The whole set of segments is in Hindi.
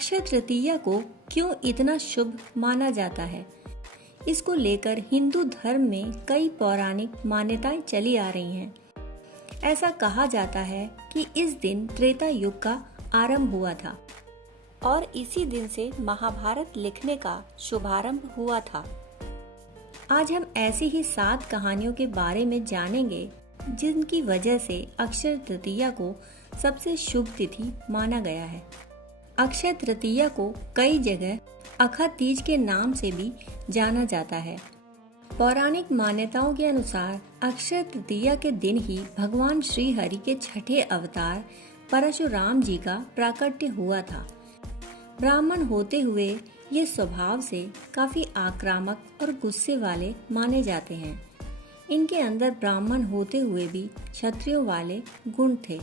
अक्षय तृतीया को क्यों इतना शुभ माना जाता है? इसको लेकर हिंदू धर्म में कई पौराणिक मान्यताएं चली आ रही हैं। ऐसा कहा जाता है कि इस दिन त्रेता युग का आरंभ हुआ था और इसी दिन से महाभारत लिखने का शुभारंभ हुआ था। आज हम ऐसी ही 7 कहानियों के बारे में जानेंगे जिनकी वजह से अक्षय तृतीया को सबसे शुभ तिथि माना गया है। अक्षय तृतीया को कई जगह अखा तीज के नाम से भी जाना जाता है। पौराणिक मान्यताओं के अनुसार अक्षय तृतीया के दिन ही भगवान श्री हरि के छठे अवतार परशुराम जी का प्राकट्य हुआ था। ब्राह्मण होते हुए ये स्वभाव से काफी आक्रामक और गुस्से वाले माने जाते हैं। इनके अंदर ब्राह्मण होते हुए भी क्षत्रियों वाले गुण थे।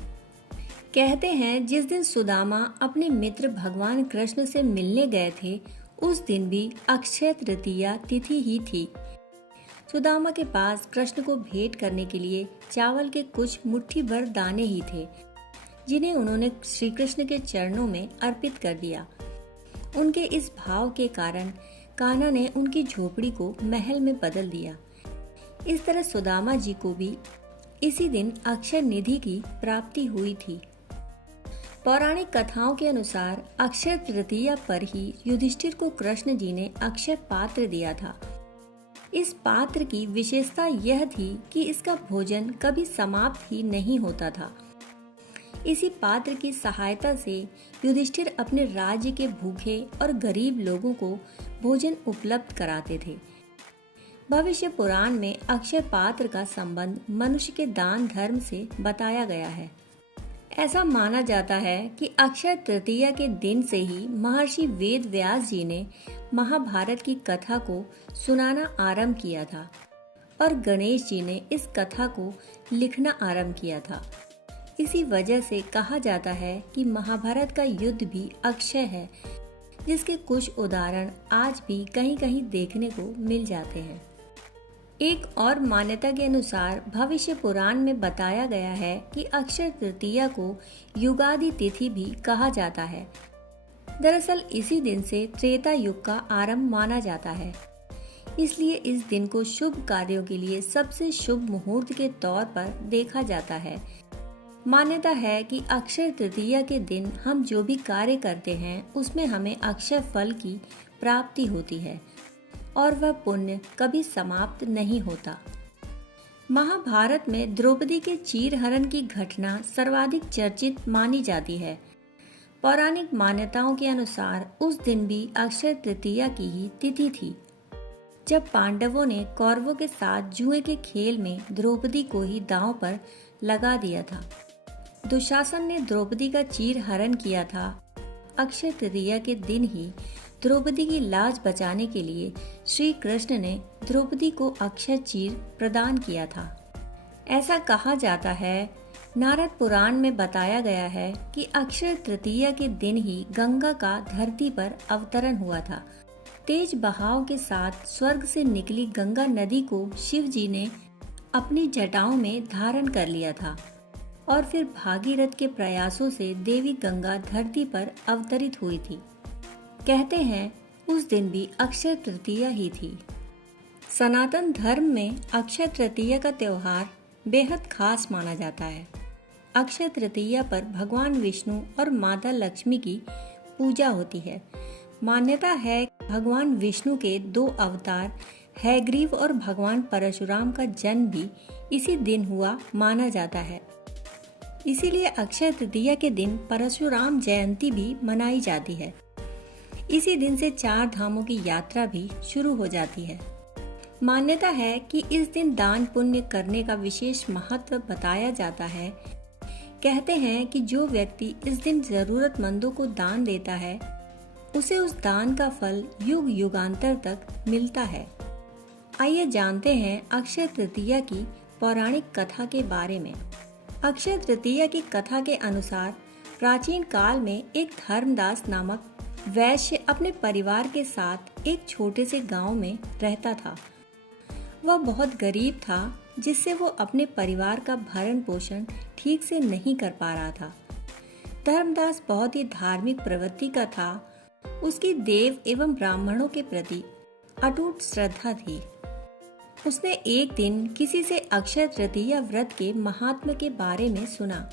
कहते हैं जिस दिन सुदामा अपने मित्र भगवान कृष्ण से मिलने गए थे उस दिन भी अक्षय तृतीया तिथि ही थी। सुदामा के पास कृष्ण को भेंट करने के लिए चावल के कुछ मुट्ठी भर दाने ही थे, जिन्हें उन्होंने श्री कृष्ण के चरणों में अर्पित कर दिया। उनके इस भाव के कारण कान्हा ने उनकी झोपड़ी को महल में बदल दिया। इस तरह सुदामा जी को भी इसी दिन अक्षय निधि की प्राप्ति हुई थी। पौराणिक कथाओं के अनुसार अक्षय तृतीया पर ही युधिष्ठिर को कृष्ण जी ने अक्षय पात्र दिया था। इस पात्र की विशेषता यह थी कि इसका भोजन कभी समाप्त ही नहीं होता था। इसी पात्र की सहायता से युधिष्ठिर अपने राज्य के भूखे और गरीब लोगों को भोजन उपलब्ध कराते थे। भविष्य पुराण में अक्षय पात्र का संबंध मनुष्य के दान धर्म से बताया गया है। ऐसा माना जाता है कि अक्षय तृतीया के दिन से ही महर्षि वेद व्यास जी ने महाभारत की कथा को सुनाना आरंभ किया था और गणेश जी ने इस कथा को लिखना आरंभ किया था। इसी वजह से कहा जाता है कि महाभारत का युद्ध भी अक्षय है, जिसके कुछ उदाहरण आज भी कहीं कहीं देखने को मिल जाते हैं। एक और मान्यता के अनुसार भविष्य पुराण में बताया गया है कि अक्षय तृतीया को युगादि तिथि भी कहा जाता है। दरअसल इसी दिन से त्रेता युग का आरंभ माना जाता है, इसलिए इस दिन को शुभ कार्यों के लिए सबसे शुभ मुहूर्त के तौर पर देखा जाता है। मान्यता है कि अक्षय तृतीया के दिन हम जो भी कार्य करते हैं उसमें हमें अक्षय फल की प्राप्ति होती है और वह पुण्य कभी समाप्त नहीं होता। महाभारत में द्रौपदी के चीरहरण की घटना सर्वाधिक चर्चित मानी जाती है। पौराणिक मान्यताओं के अनुसार उस दिन भी अक्षय तृतीया की ही तिथि थी, जब पांडवों ने कौरवों के साथ जुए के खेल में द्रौपदी को ही दांव पर लगा दिया था। दुशासन ने द्रौपदी का चीरहरण किया था। अक्षय तृतीया के दिन ही द्रौपदी की लाज बचाने के लिए श्री कृष्ण ने द्रौपदी को अक्षय चीर प्रदान किया था। ऐसा कहा जाता है, नारद पुराण में बताया गया है कि अक्षय तृतीया के दिन ही गंगा का धरती पर अवतरण हुआ था। तेज बहाव के साथ स्वर्ग से निकली गंगा नदी को शिव जी ने अपनी जटाओं में धारण कर लिया था और फिर भागीरथ के प्रयासों से देवी गंगा धरती पर अवतरित हुई थी। कहते हैं उस दिन भी अक्षय तृतीया ही थी। सनातन धर्म में अक्षय तृतीया का त्योहार बेहद खास माना जाता है। अक्षय तृतीया पर भगवान विष्णु और माता लक्ष्मी की पूजा होती है। मान्यता है भगवान विष्णु के 2 अवतार हयग्रीव और भगवान परशुराम का जन्म भी इसी दिन हुआ माना जाता है। इसीलिए अक्षय तृतीया के दिन परशुराम जयंती भी मनाई जाती है। इसी दिन से 4 धामों की यात्रा भी शुरू हो जाती है। मान्यता है कि इस दिन दान पुण्य करने का विशेष महत्व बताया जाता है। कहते हैं कि जो व्यक्ति इस दिन जरूरतमंदों को दान देता है उसे उस दान का फल युग युगांतर तक मिलता है। आइए जानते हैं अक्षय तृतीया की पौराणिक कथा के बारे में। अक्षय तृतीया की कथा के अनुसार प्राचीन काल में एक धर्मदास नामक वैश्य अपने परिवार के साथ एक छोटे से गांव में रहता था। वह बहुत गरीब था, जिससे वो अपने परिवार का भरण पोषण ठीक से नहीं कर पा रहा था। धर्मदास बहुत ही धार्मिक प्रवृत्ति का था। उसकी देव एवं ब्राह्मणों के प्रति अटूट श्रद्धा थी। उसने एक दिन किसी से अक्षय तृतीया व्रत के महात्म्य के बारे में सुना,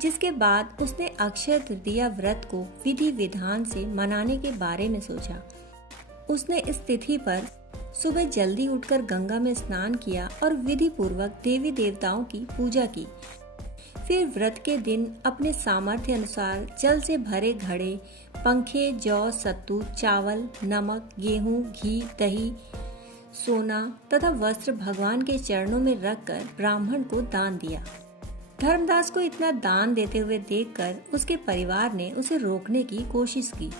जिसके बाद उसने अक्षय तृतीया व्रत को विधि विधान से मनाने के बारे में सोचा। उसने इस तिथि पर सुबह जल्दी उठकर गंगा में स्नान किया और विधि पूर्वक देवी देवताओं की पूजा की। फिर व्रत के दिन अपने सामर्थ्य अनुसार जल से भरे घड़े, पंखे, जौ, सत्तू, चावल, नमक, गेहूं, घी, दही, सोना तथा वस्त्र भगवान के चरणों में रखकर ब्राह्मण को दान दिया। धर्मदास को इतना दान देते हुए देखकर उसके परिवार ने उसे रोकने की कोशिश की,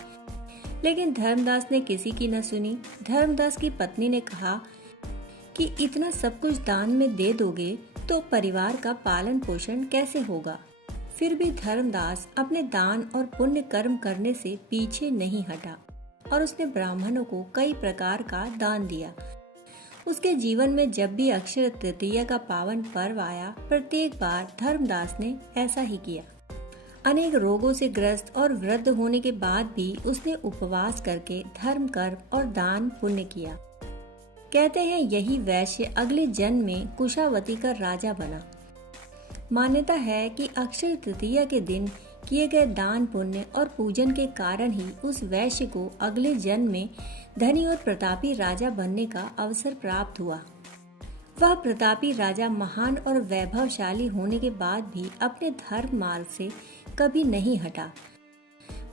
लेकिन धर्मदास ने किसी की न सुनी। धर्मदास की पत्नी ने कहा कि इतना सब कुछ दान में दे दोगे तो परिवार का पालन पोषण कैसे होगा। फिर भी धर्मदास अपने दान और पुण्य कर्म करने से पीछे नहीं हटा और उसने ब्राह्मणों को कई प्रकार का दान दिया। उसके जीवन में जब भी अक्षय तृतीया का पावन पर्व आया, प्रत्येक बार धर्मदास ने ऐसा ही किया। अनेक रोगों से ग्रस्त और वृद्ध होने के बाद भी उसने उपवास करके धर्म कर्म और दान पुण्य किया। कहते हैं यही वैश्य अगले जन्म में कुशावती का राजा बना। मान्यता है कि अक्षय तृतीया के दिन किए गए दान पुण्य और पूजन के कारण ही उस वैश्य को अगले जन्म में धनी और प्रतापी राजा बनने का अवसर प्राप्त हुआ। वह प्रतापी राजा महान और वैभवशाली होने के बाद भी अपने धर्म मार्ग से कभी नहीं हटा।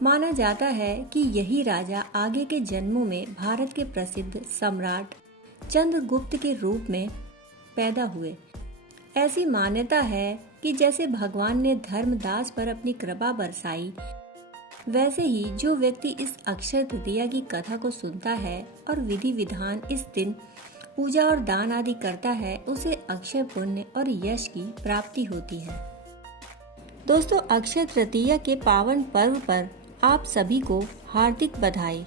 माना जाता है कि यही राजा आगे के जन्मों में भारत के प्रसिद्ध सम्राट चंद्रगुप्त के रूप में पैदा हुए। ऐसी मान्यता है कि जैसे भगवान ने धर्मदास पर अपनी कृपा बरसाई, वैसे ही जो व्यक्ति इस अक्षय तृतीया की कथा को सुनता है और विधि विधान इस दिन पूजा और दान आदि करता है, उसे अक्षय पुण्य और यश की प्राप्ति होती है। दोस्तों, अक्षय तृतीया के पावन पर्व पर आप सभी को हार्दिक बधाई।